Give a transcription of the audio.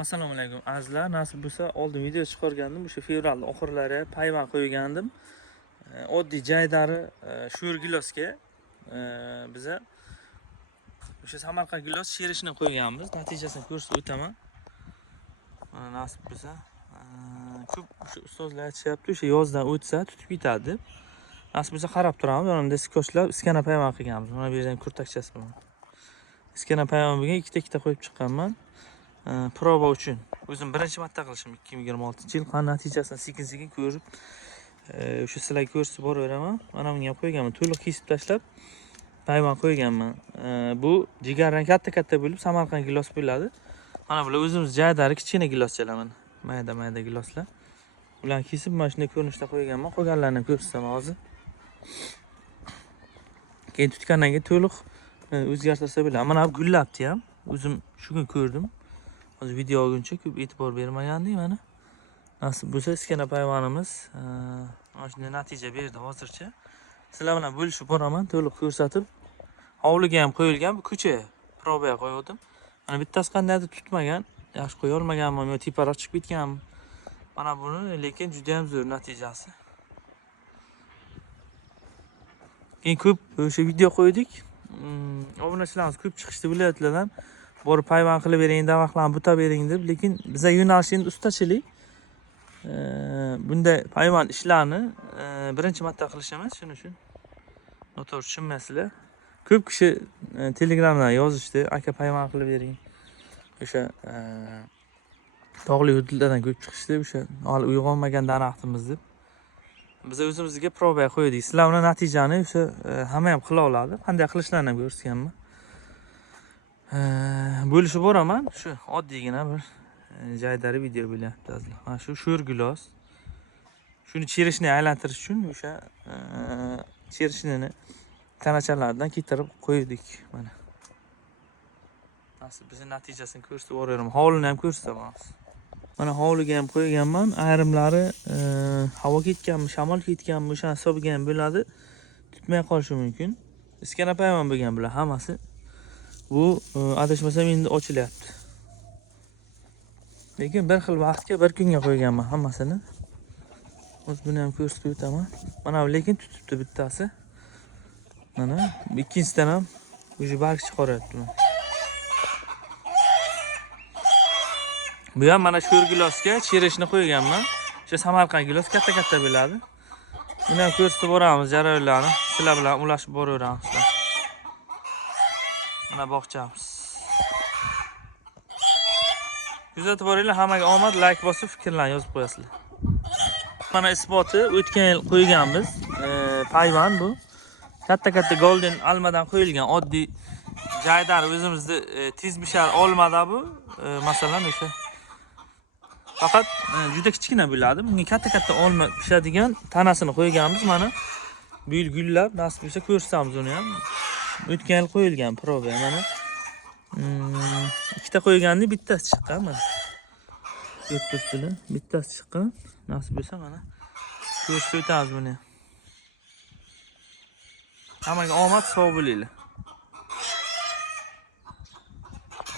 Assalomu alaykum azizlar. Nasib bo'lsa, oldin video chiqargandim. O'sha fevral oxirlari payvand qo'ygandim. Oddiy jaydari sho'r gilosga biza o'sha Samarqand gilos sherishini qo'yganmiz. Natijasini ko'rsatib o'taman. Mana nasib bo'lsa, ko'p o'sha ustozlar aytishyapti, o'sha yozdan o'tsa tutib ketadi. Nasib bo'lsa qarab turamiz. Mana skochlar iskana payvand qilganmiz. Mana bu yerdan kurtakchasi bor. Iskana payvand bo'lgan ikkita qo'yib chiqqanman. Prova uchun o'zim birinchi marta qilishim 2026-yil. Qani natijasini sekin-sekin ko'rib, o'sha sizlarga ko'rsatib boraveraman. Mana bunga qo'yganman. To'liq kesib tashlab payvand qo'yganman. Bu jigardan katta bo'lib Samarqand gilos bo'ladi. Mana bular o'zimiz jaydari kichkina giloschalar mana. Mayda giloslar. Ularni kesib mana shunday ko'rinishda qo'yganman. Qolganlarini ko'rsataman hozir. Keyin tutgandan keyin to'liq o'zgartirsa bo'ladi. Mana bu gullabdi ham. O'zim shu kun ko'rdim. Hozir video olguncha ko'p e'tibor bermagandik mana. Nasib bo'lsa iskana payvonimiz mana shunday natija berdi hozircha. Sizlar bilan bo'lishib boraman, to'liq ko'rsatib. Hovliga ham qo'yilgan, bu ko'cha probaga qo'ydim. Mana bittasi qandaydir tutmagan, yaxshi qo'ya olmaganman, yo teparoq chiqib ketganmi. Mana buni lekin juda ham zo'r natijasi. Keyin ko'p o'sha video qo'ydik. Obunachilarimiz ko'p chiqishdi viloyatlardan. Borib payvand qilib bering, daraxtlarni buta bering deb, lekin biza yo'nalish endi ustachilik. Bunday payvand ishlarni birinchi marta qilishimiz, shuning uchun noto'g'ri tushunmaysizlar. Ko'p kishi Telegramdan yozishdi, aka payvand qilib bering. O'sha tog'li hududlardan ko'p chiqishdi, o'sha hali uyg'onmagan daraxtimiz deb. Biz o'zimizga proba qo'ydik. Sizlar uni natijani o'sha hamma ham qila oladi. Qanday qilishlarini ham ko'rsatganman. Bo'lishib boraman. Shu oddiygina bir jaydari video bo'lyapti azizlar. Mana shu sho'r gilos. Shuni cherishni aylantirish uchun o'sha cherishini tanachalardan keltirib qo'ydik mana. Nasib bo'lsa natijasini ko'rsatib boraveraman. Hovlini ham ko'rsataman. Mana hovliga ham qo'yganman. Ayrimlari havo ketganmi, shamol ketganmi, o'sha hisobiga ham bo'ladi. Tutmay qolishi mumkin. Iskana payvand bo'lgan bular hammasi. Bu adashmasam endi ochilyapti. Lekin bir xil vaqtga bir kunga qo'yganman hammasini. O'z buni ham ko'rsatib o'taman. Mana bu lekin tutibdi bittasi. Mana ikkinchisidan ham o'sha barg chiqaryapti. Bu ham mana sho'r gilosga cherishni qo'yganman. O'sha Samarqand gilos katta bo'ladi. Buni ham ko'rsatib boramiz jarayonlarni. Sizlar bilan ulashib boraveramiz. Mana bog'chamiz. Kuzatib boringlar, hammaga omad, like bosib fikrlarni yozib qo'yasizlar. Mana isboti o'tgan yil qo'yganmiz. Payvand bu. Katta golden almadan qo'yilgan oddiy jaydar o'zimizda tez bishar olmada bu. Masalan o'sha faqat juda kichkina bo'ladi. Bunga katta olma pishadigan tanasini qo'yganmiz mana. Bu yil gullab, nasib bo'lsa ko'rsatamiz uni ham. O'tgan yil qo'yilgan proba mana. Ikkita qo'yganda bittasi chiqqan mana. Ko'rib bittasi chiqqan. Nasib bo'lsa mana ko'rsatib o'tamiz buni. Hammaga omad, sog' bo'linglar.